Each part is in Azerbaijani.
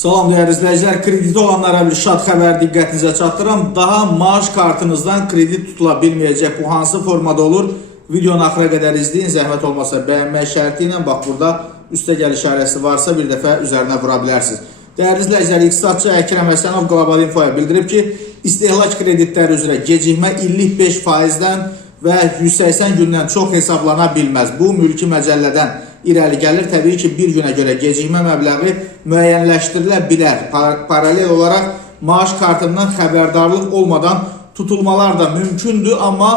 Salam değerli izləyicilər, krediti olanlara bir şad xəbər diqqətinizə çatdırıram. Daha maaş kartınızdan kredit tutula bilməyəcək. Bu hansı formada olur? Videonu axıra qədər izləyin. Zəhmət olmasa bəyənmək şərti ilə bax burada üstə gəl işarəsi varsa bir dəfə üzərinə vura bilərsiniz. Değerli izləyicilər, iqtisadçı Əkrəm Həsənov Qlobal Infoya bildirib ki, istehlak kreditləri üzrə gecikmə illik 5%-dən və 180 gündən çox hesablana bilməz. Bu mülki məcəllədən irəli gəlir. Təbii ki, bir günə görə gecikmə məbləği müəyyənləşdirilə bilər. Paralel olaraq maaş kartından xəbərdarlıq olmadan tutulmalar da mümkündür. Amma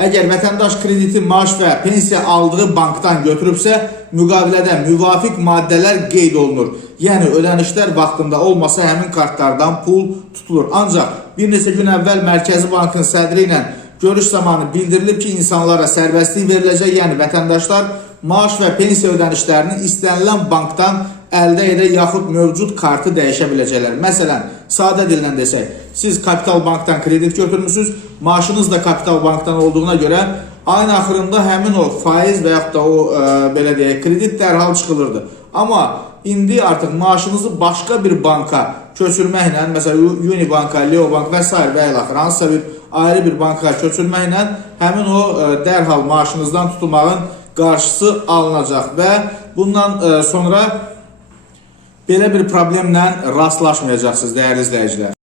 əgər vətəndaş krediti maaş və pensiya aldığı bankdan götürübsə, müqavilədə müvafiq maddələr qeyd olunur. Yəni ödənişlər vaxtında olmasa həmin kartlardan pul tutulur. Ancaq bir neçə gün əvvəl Mərkəzi Bankın sədri ilə görüş zamanı bildirilib ki, insanlara sərbəstlik veriləcək, yəni vətəndaşlar maaş və pensiya ödənişlərini istənilən bankdan əldə edə yaxud mövcud kartı dəyişə biləcəklər. Məsələn, sadə dillə desək, siz Kapital Bankdan kredit götürmüsünüz, maaşınız da Kapital Bankdan olduğuna görə ayın axırında həmin o faiz və yaxud da o belə deyək, kredit dərhal çıxılırdı. Amma indi artıq maaşınızı başqa bir banka köçürməklə, məsələn Unibanka, Leobank və s. və ilaxır, hansısa bir ayrı bir banka köçürməklə həmin o dərhal maaşınızdan tutulmağın qarşısı alınacaq və bundan sonra belə bir problemlə rastlaşmayacaqsınız, değerli izləyicilər.